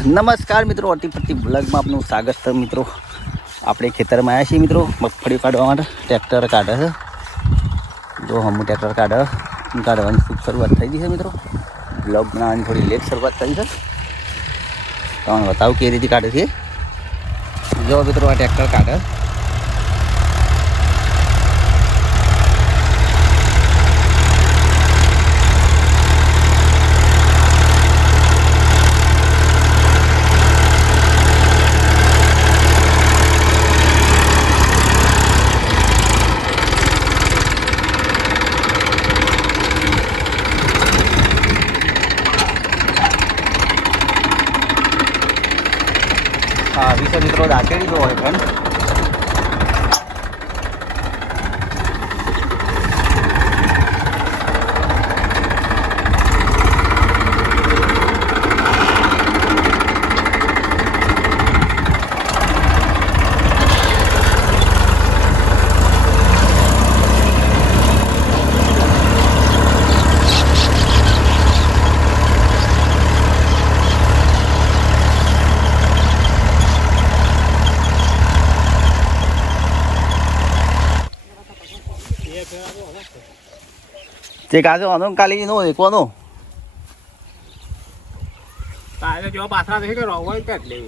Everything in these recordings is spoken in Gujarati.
નમસ્કાર મિત્રો અટીપટ્ટી બ્લોગમાં આપનું સ્વાગત છે મિત્રો. આપણે ખેતરમાં આવ્યા છીએ મિત્રો, મગફળી કાઢવા માટે. ટ્રેક્ટર કાઢે છે. જો હમું ટ્રેક્ટર કાઢે, કાઢવાની ખૂબ શરૂઆત થઈ ગઈ છે મિત્રો. બ્લોગ બનાવવાની થોડી લેટ શરૂઆત થઈ છે. તમને બતાવું કેવી રીતે કાઢે છે. જો મિત્રો, આ ટ્રેક્ટર કાઢે. વિશે મિત્રો દાખેડી જો હોય પણ તે કાજો આનો કાલી નો તારે જો પાછા થઈ કરો હોય કે લે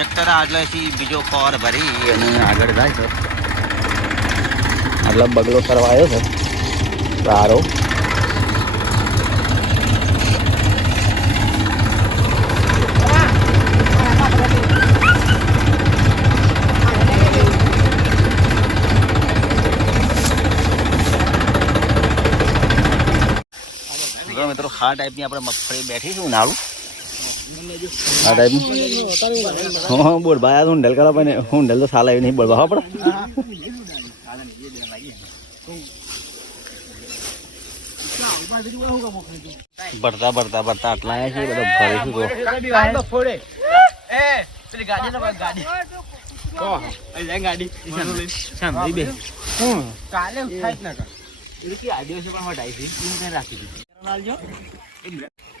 ટ્રેક્ટર આગળથી બીજો કવર ભરી અને આગળ જાય છે મતલબ બગલો કરવા આવ્યો છે સારો મિત્રો ખા ટાઈપની આપણે મગફળી બેઠી છું નાળું આ ટાઈપની હા બોલ ભાઈ આ હુંડલ કરા પણ હુંડલ તો સાલા એવી નહીં બોલવા હા પડે ભરતા ભરતા ભરતા આટલા આવ્યા છે બધા ભરીશું તો ફોડે એ પેલી ગાડી ના ગાડી ઓ એ જાય ગાડી સાંભળી બે હું કાલે ઉઠાઈ જ ના કર એ કે આદિવાસી પણ હટાઈ છે એ મેં રાખી દીધી નાલજો હા મગ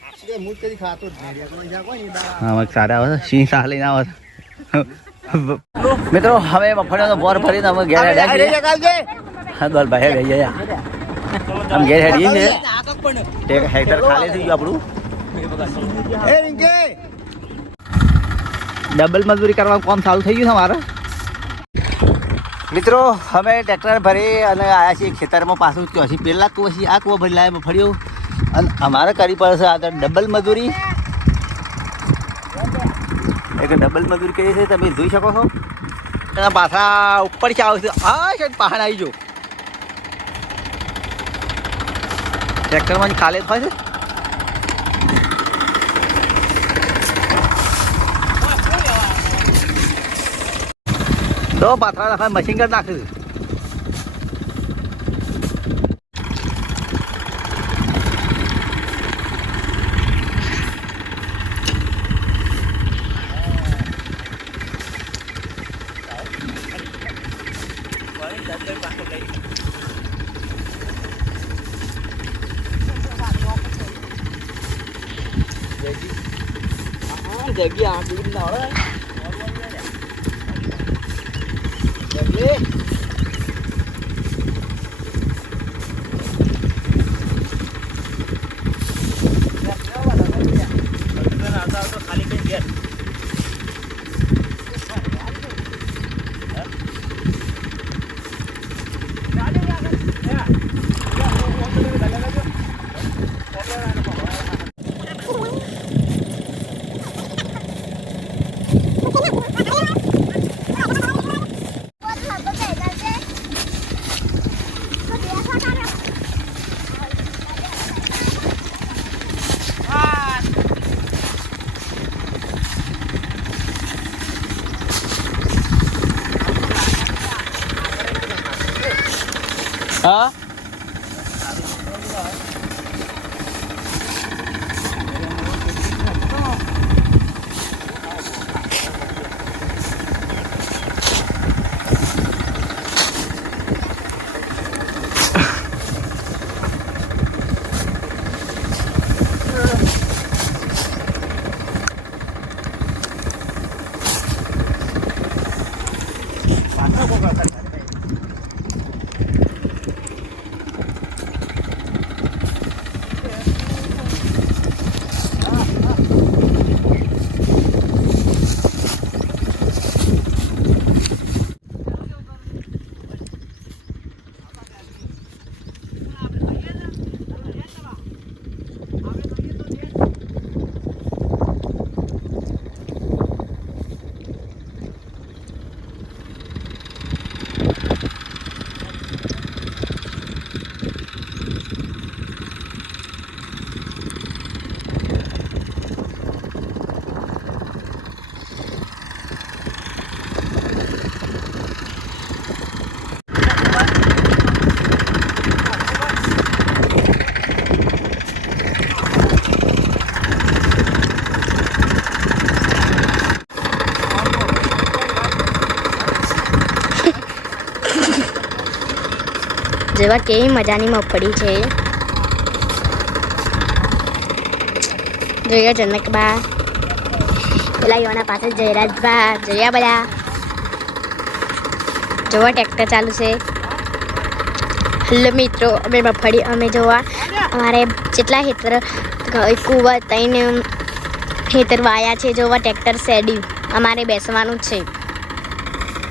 સારા આવે સિંહ સાહ લઈને આવે મિત્રો હવે મફળીનો બોર ભરીને અમે ઘેર હેડ્યા છીએ. હા બોલ ભાઈ ગઈ ગયા આમ ઘેર હેડીએ છીએ. એક હેક્ટર ખાલી થઈ ગયું આપણું. ડબલ મજૂરી કરવાનું કામ ચાલુ થઈ ગયું છે મારે. મિત્રો અમે ટ્રેક્ટર ભરી અને આવ્યા છીએ ખેતરમાં પાછું. તો હજી પહેલાં કુવો આ કુવા ભરી લાવ્યા મફળીઓ અને અમારે કરવી પડશે આ તો ડબલ મજૂરી. એક ડબલ મજૂરી કરી છે, તમે જોઈ શકો છો. એના પાછા ઉપર છે હા છે, પહાડ આવી જો. ટ્રેક્ટરમાં જ ખાલે થાય છે. તો પાથરા નાખવા મશીન કરી નાખે છે જગ્યા આ દૂર ના હોય હા જેવા કેવી મજાની મગફળી છે. જોયા જનકબા પેલા યોના પાસે જયરાજબા જોયા બધા જોવા, ટ્રેક્ટર ચાલુ છે. હલો મિત્રો, અમે મગફળી, અમે જોવા. અમારે જેટલા હેતર કુવા તઈને ખેતર વાયા છે. જોવા, ટ્રેક્ટર શેડી અમારે બેસવાનું છે.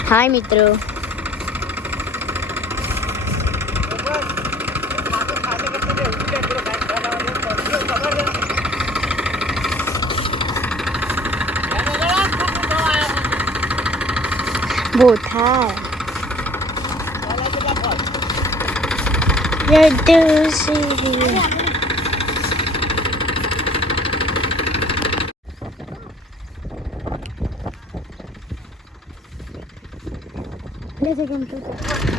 હાય મિત્રો. 못할. 열두 시. 내 세금 주고.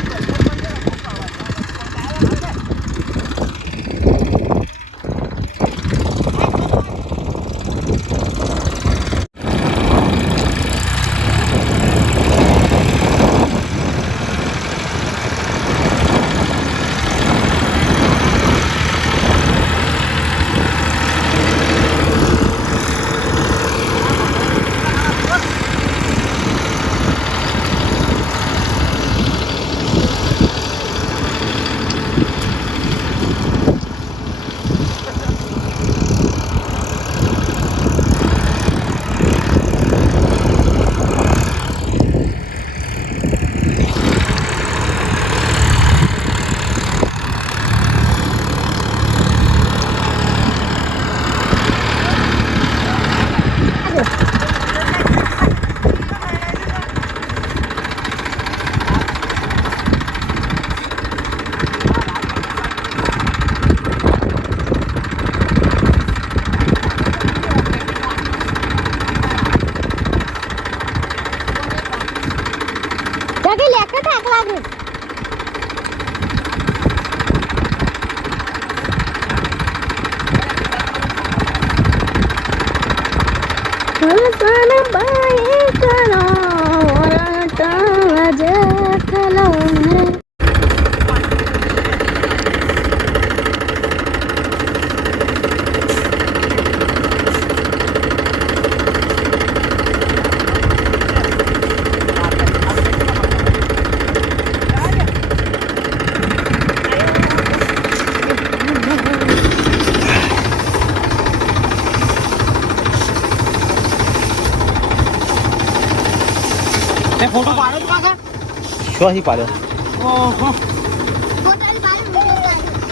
શું હી પાડ્યો?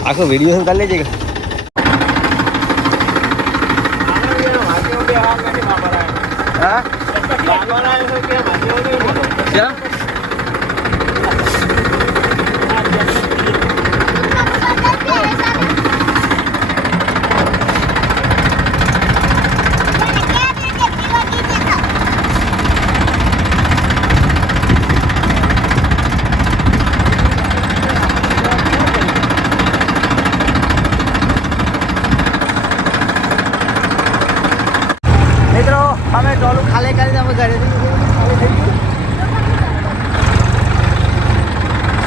આખો વીડિયો કરી લેજે કે?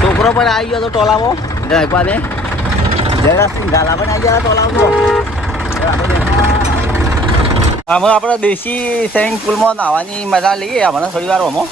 છોકરો પણ આવી ગયો હતો ટોલામાં. ઢગવાને જયરાજસિંહ ગાલા પણ આવી ગયા ટોલાવો આમાં આપણે દેશી સ્વિમિંગ પુલમાં નાહવાની મજા લઈએ હમણાં થોડી વારમાં